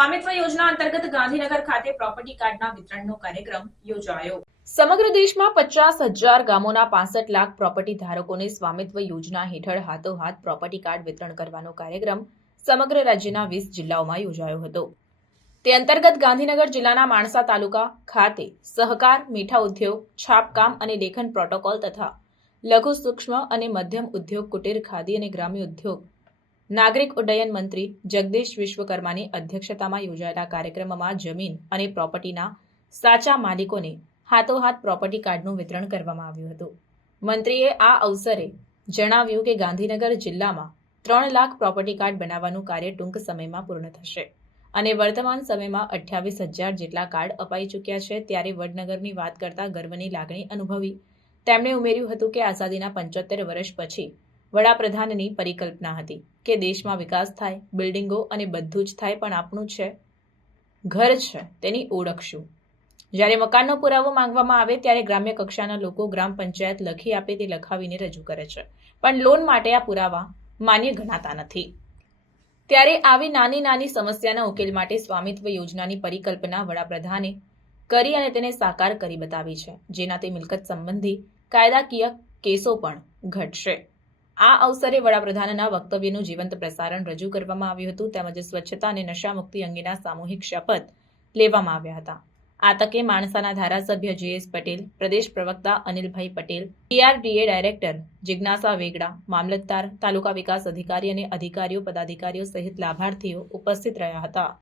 સ્વામિત્વ યોજના અંતર્ગત ગાંધીનગર ખાતે પ્રોપર્ટી કાર્ડના વિતરણનો કાર્યક્રમ યોજાયો। સમગ્ર દેશમાં 50,000 ગામોના 65 લાખ પ્રોપર્ટી ધારકોને સ્વામિત્વ યોજના હેઠળ હાથોહાથ પ્રોપર્ટી કાર્ડ વિતરણ કરવાનો કાર્યક્રમ સમગ્ર રાજ્યના 20 જિલ્લાઓમાં યોજાયો હતો। તે અંતર્ગત ગાંધીનગર જિલ્લાના માણસા તાલુકા ખાતે સહકાર, મીઠા ઉદ્યોગ, છાપકામ અને લેખન પ્રોટોકોલ તથા લઘુ સૂક્ષ્મ અને મધ્યમ ઉદ્યોગ, કુટીર, ખાદી અને ગ્રામ્ય ઉદ્યોગ નાગરિક ઉડ્ડયન મંત્રી જગદીશ વિશ્વકર્માની અધ્યક્ષતામાં યોજાયેલા કાર્યક્રમમાં જમીન અને પ્રોપર્ટીના સાચા માલિકોને હાથોહાથ પ્રોપર્ટી કાર્ડનું વિતરણ કરવામાં આવ્યું હતું। મંત્રીએ આ અવસરે જણાવ્યું કે ગાંધીનગર જિલ્લામાં 3 લાખ પ્રોપર્ટી કાર્ડ બનાવવાનું કાર્ય ટૂંક સમયમાં પૂર્ણ થશે અને વર્તમાન સમયમાં 28,000 જેટલા કાર્ડ અપાઈ ચૂક્યા છે। ત્યારે વડનગરની વાત કરતા ગર્વની લાગણી અનુભવી તેમણે ઉમેર્યું હતું કે આઝાદીના 75 વર્ષ પછી વડાપ્રધાનની પરિકલ્પના હતી કે દેશમાં વિકાસ થાય, બિલ્ડિંગો અને બધું જ થાય, પણ આપણું છે ઘર છે તેની ઓળખ શું? જ્યારે મકાનનો પુરાવો માંગવામાં આવે ત્યારે ગ્રામ્ય કક્ષાના લોકો ગ્રામ પંચાયત લખી આપે તે લખાવીને રજૂ કરે છે, પણ લોન માટે આ પુરાવા માન્ય ગણાતા નથી। ત્યારે આવી નાની નાની સમસ્યાના ઉકેલ માટે સ્વામિત્વ યોજનાની પરિકલ્પના વડાપ્રધાને કરી અને તેને સાકાર કરી બતાવી છે, જેનાથી મિલકત સંબંધી કાયદાકીય કેસો પણ ઘટશે। આ અવસરે વડાપ્રધાનના વક્તવ્યનું જીવંત પ્રસારણ રજૂ કરવામાં આવ્યું હતું, તેમજ સ્વચ્છતા અને નશામુક્તિ અંગેના સામૂહિક શપથ લેવામાં આવ્યા હતા। આ તકે માણસાના ધારાસભ્ય જે.એસ. પટેલ, પ્રદેશ પ્રવક્તા અનિલભાઈ પટેલ, ટીઆરડીએ ડાયરેક્ટર જિજ્ઞાસા વેગડા, મામલતદાર, તાલુકા વિકાસ અધિકારી અને અધિકારીઓ, પદાધિકારીઓ સહિત લાભાર્થીઓ ઉપસ્થિત રહ્યા હતા।